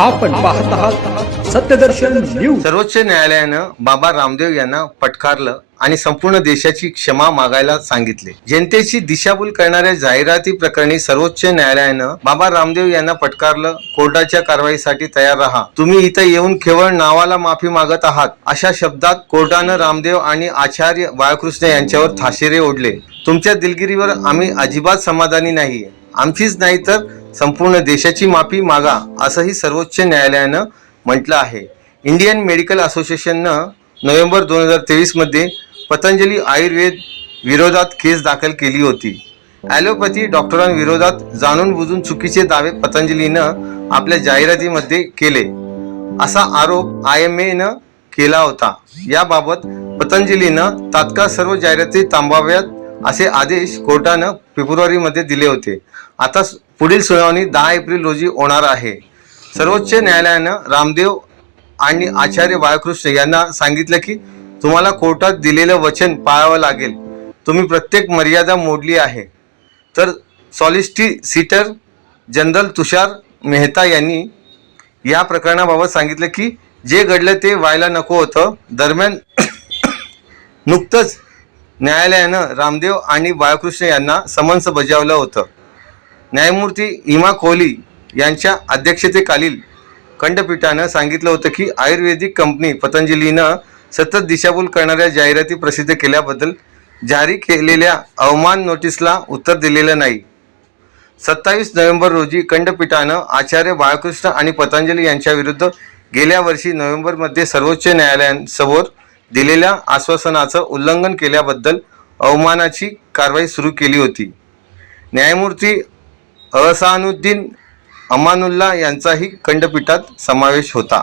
आपण पाहत आहात सत्यदर्शन न्यूज. सर्वोच्च न्यायालयानं बाबा रामदेव यांना पटकारलं आणि संपूर्ण देशाची क्षमा मागायला सांगितले. जनतेची दिशाभूल करणाऱ्या जाहिराती प्रकरणी सर्वोच्च न्यायालयानं बाबा रामदेव यांना पटकारलं कोर्टाच्या कारवाईसाठी तयार राहा. तुम्ही इथं येऊन केवळ नावाला माफी मागत आहात. अशा शब्दात कोर्टानं रामदेव आणि आचार्य बाळकृष्ण यांच्यावर थाशेरे ओढले. तुमच्या दिलगिरीवर आम्ही अजिबात समाधानी नाही आमचीच नाही तर संपूर्ण देशाची माफी मागा असंही सर्वोच्च न्यायालयानं म्हटलं आहे. इंडियन मेडिकल असोसिएशननं नोव्हेंबर दोन हजार तेवीसमध्ये पतंजली आयुर्वेद विरोधात केस दाखल केली होती. ॲलोपॅथी डॉक्टरांविरोधात जाणून बुजून चुकीचे दावे पतंजलीनं आपल्या जाहिरातीमध्ये केले. असा आरोप आय एम एनं केला होता. याबाबत पतंजलीनं तात्काळ सर्व जाहिराती थांबाव्यात असे आदेश कोर्टानं फेब्रुवारीमध्ये दिले होते. आता पुढील सुनावणी दहा एप्रिल रोजी होणार आहे. सर्वोच्च न्यायालयानं रामदेव आणि आचार्य बाळकृष्ण यांना सांगितलं की तुम्हाला कोर्टात दिलेलं वचन पाळावं लागेल. तुम्ही प्रत्येक मर्यादा मोडली आहे. तर सॉलिस्टिसिटर जनरल तुषार मेहता यांनी या प्रकरणाबाबत सांगितलं की जे घडलं ते व्हायला नको होतं. दरम्यान नुकतंच न्यायालयानं रामदेव आणि बाळकृष्ण यांना समन्स बजावलं होतं. न्यायमूर्ती इमा कोहली यांच्या अध्यक्षतेखालील खंडपीठानं सांगितलं होतं की आयुर्वेदिक कंपनी पतंजलीनं सतत दिशाभूल करणाऱ्या जाहिराती प्रसिद्ध केल्याबद्दल जारी केलेल्या अवमान नोटीसला उत्तर दिलेलं नाही. सत्तावीस नोव्हेंबर रोजी खंडपीठानं आचार्य बाळकृष्ण आणि पतंजली यांच्या विरुद्ध गेल्या वर्षी नोव्हेंबरमध्ये सर्वोच्च न्यायालयासमोर दिलेल्या आश्वासनाचं उल्लंघन केल्याबद्दल अवमानाची कारवाई सुरू केली होती. न्यायमूर्ती अहसानुद्दीन अमानुल्ला यांचाही खंडपीठात समावेश होता.